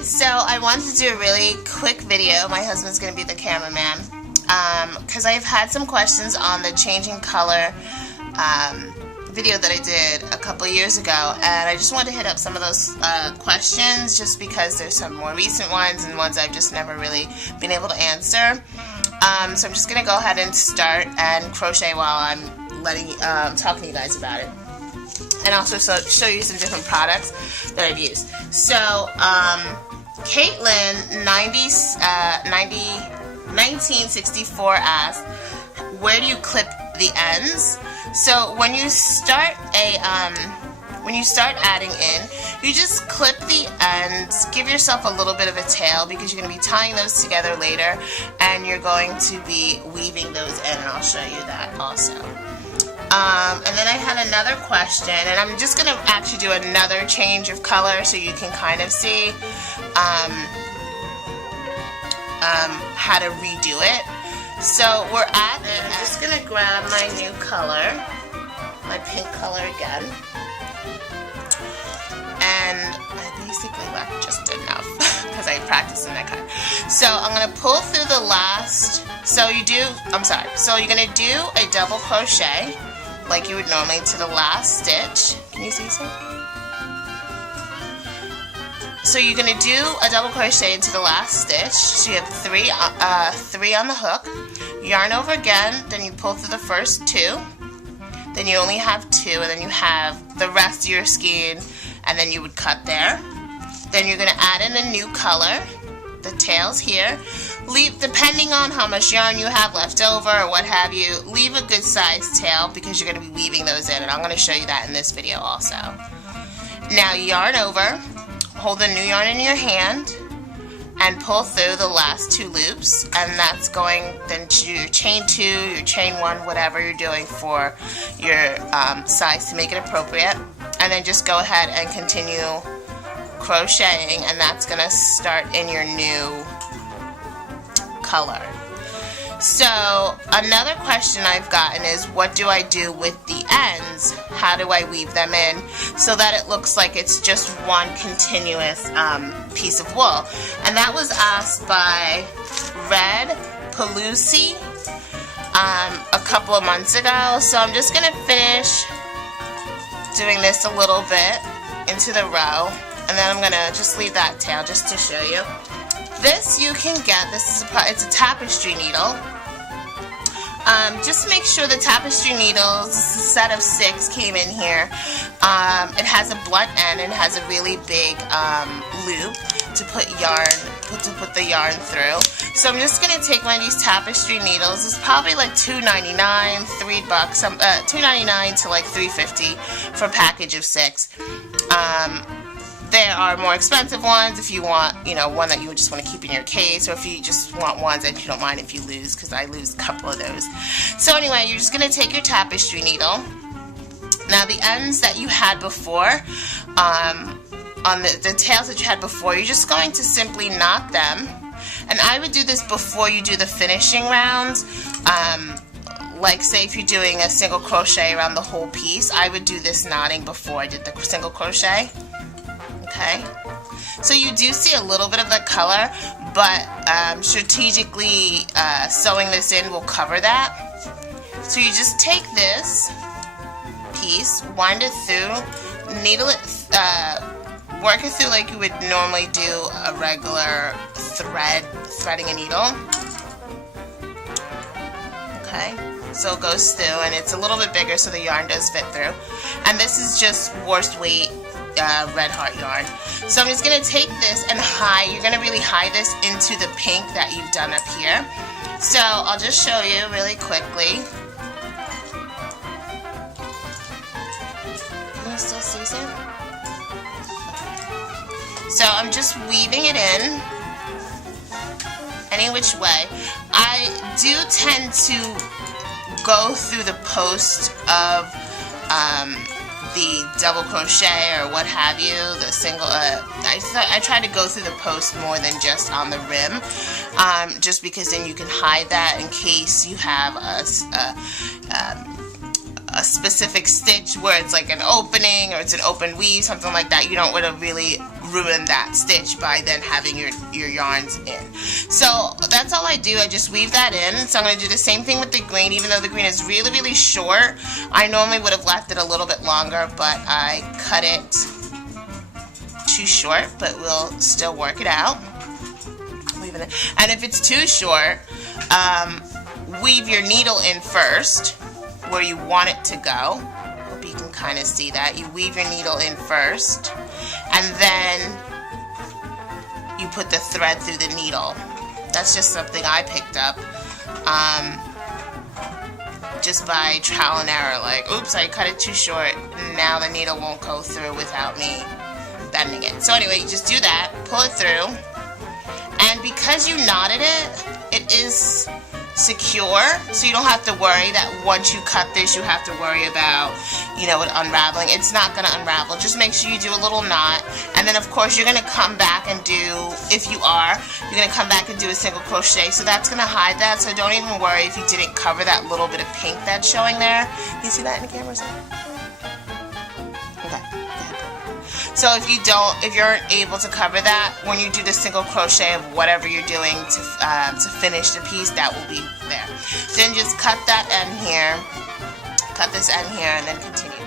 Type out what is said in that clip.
guys, so I wanted to do a really quick video. My husband's going to be the cameraman because I've had some questions on the changing color video that I did a couple years ago, and I just wanted to hit up some of those questions just because there's some more recent ones and ones I've just never really been able to answer. So I'm just going to go ahead and start and crochet while I'm talking to you guys about it. And also show you some different products that I've used. So, Caitlin 1964 asked, where do you clip the ends? So when you start adding in, you just clip the ends, give yourself a little bit of a tail because you're going to be tying those together later, and you're going to be weaving those in, and I'll show you that also. And then I had another question, and I'm just going to actually do another change of color so you can kind of see how to redo it. So we're at it. I'm just going to grab my new color, my pink color again, and I basically left just enough because I practiced in that color. So I'm going to pull through the last, so you're going to do a double crochet like you would normally to the last stitch. Can you see some? So you're going to do a double crochet into the last stitch. So you have three on the hook. Yarn over again, then you pull through the first two. Then you only have two, and then you have the rest of your skein, and then you would cut there. Then you're going to add in a new color, the tails here. Depending on how much yarn you have left over or what have you, leave a good sized tail because you're going to be weaving those in, and I'm going to show you that in this video also. Now yarn over, hold the new yarn in your hand, and pull through the last two loops, and that's going then to your chain 2, your chain 1, whatever you're doing for your size to make it appropriate, and then just go ahead and continue crocheting, and that's going to start in your new color. So another question I've gotten is, what do I do with the ends? How do I weave them in so that it looks like it's just one continuous piece of wool? And that was asked by Red Pelusi a couple of months ago. So I'm just going to finish doing this a little bit into the row, and then I'm going to just leave that tail just to show you. This you can get, it's a tapestry needle. Just make sure the tapestry needles, a set of 6 came in here. It has a blunt end and has a really big loop to put the yarn through. So I'm just going to take one of these tapestry needles. It's probably like $2.99, $3, $2.99 to like $3.50 for a package of 6. There are more expensive ones if you want, one that you would just want to keep in your case, or if you just want ones that you don't mind if you lose, because I lose a couple of those. So anyway, you're just going to take your tapestry needle. Now the ends that you had before, on the tails that you had before, you're just going to simply knot them. And I would do this before you do the finishing rounds. Like say if you're doing a single crochet around the whole piece, I would do this knotting before I did the single crochet. Okay, so you do see a little bit of the color, but strategically sewing this in will cover that. So you just take this piece, wind it through, needle it, work it through like you would normally do a regular threading a needle. Okay, so it goes through, and it's a little bit bigger so the yarn does fit through. And this is just worst weight Red Heart yarn. So I'm just going to take this and you're going to really hide this into the pink that you've done up here. So I'll just show you really quickly. Can you still see some? So I'm just weaving it in any which way. I do tend to go through the post of the double crochet or what have you, the single, I try to go through the post more than just on the rim, just because then you can hide that in case you have a specific stitch where it's like an opening or it's an open weave, something like that. You don't want to really ruin that stitch by then having your yarns in. So that's all I do. I just weave that in. So I'm going to do the same thing with the green. Even though the green is really, really short, I normally would have left it a little bit longer, but I cut it too short, but we'll still work it out. Weave it in. And if it's too short, weave your needle in first where you want it to go. Hope you can kind of see that. You weave your needle in first, and then you put the thread through the needle. That's just something I picked up just by trial and error. Like, oops, I cut it too short. Now the needle won't go through without me bending it. So anyway, you just do that, pull it through, and because you knotted it, it is secure, so you don't have to worry that once you cut this you have to worry about, you know, it unraveling. It's not going to unravel. Just make sure you do a little knot, and then of course you're going to come back and do, if you are, you're going to come back and do a single crochet, so that's going to hide that. So don't even worry if you didn't cover that little bit of pink that's showing there. You see that in the camera? Okay. So if you aren't able to cover that, when you do the single crochet of whatever you're doing to finish the piece, that will be there. Then just cut that end here, cut this end here, and then continue.